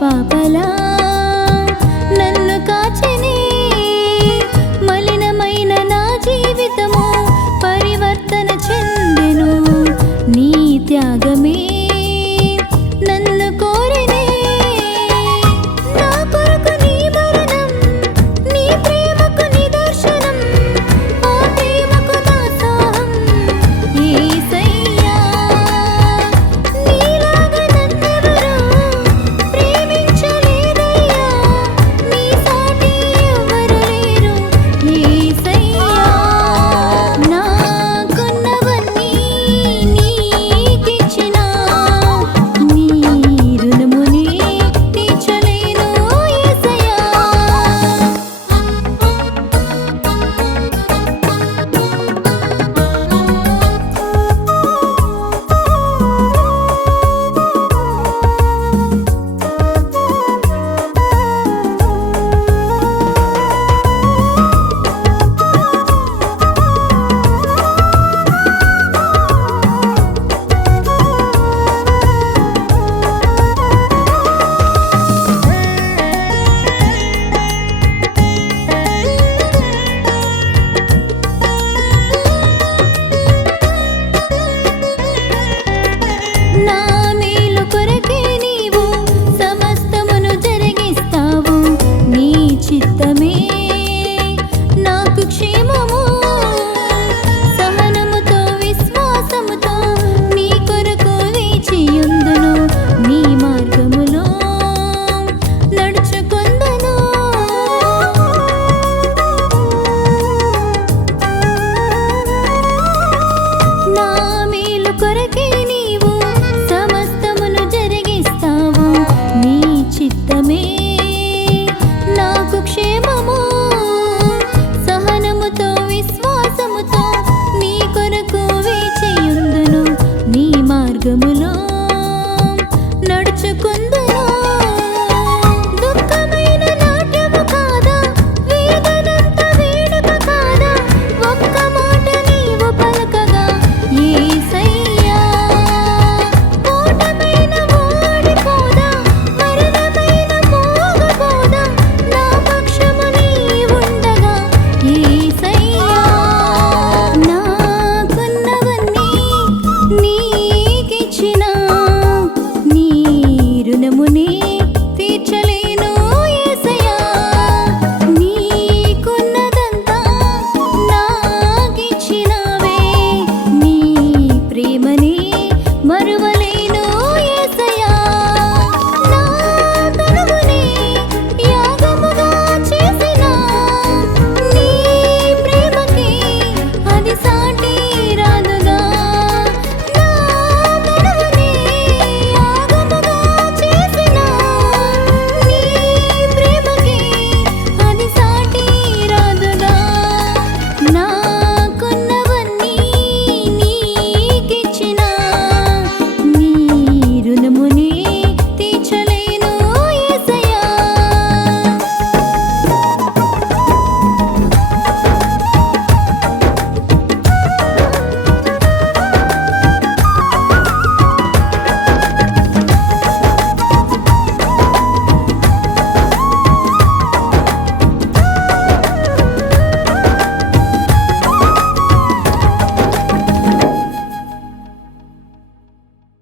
పాపలా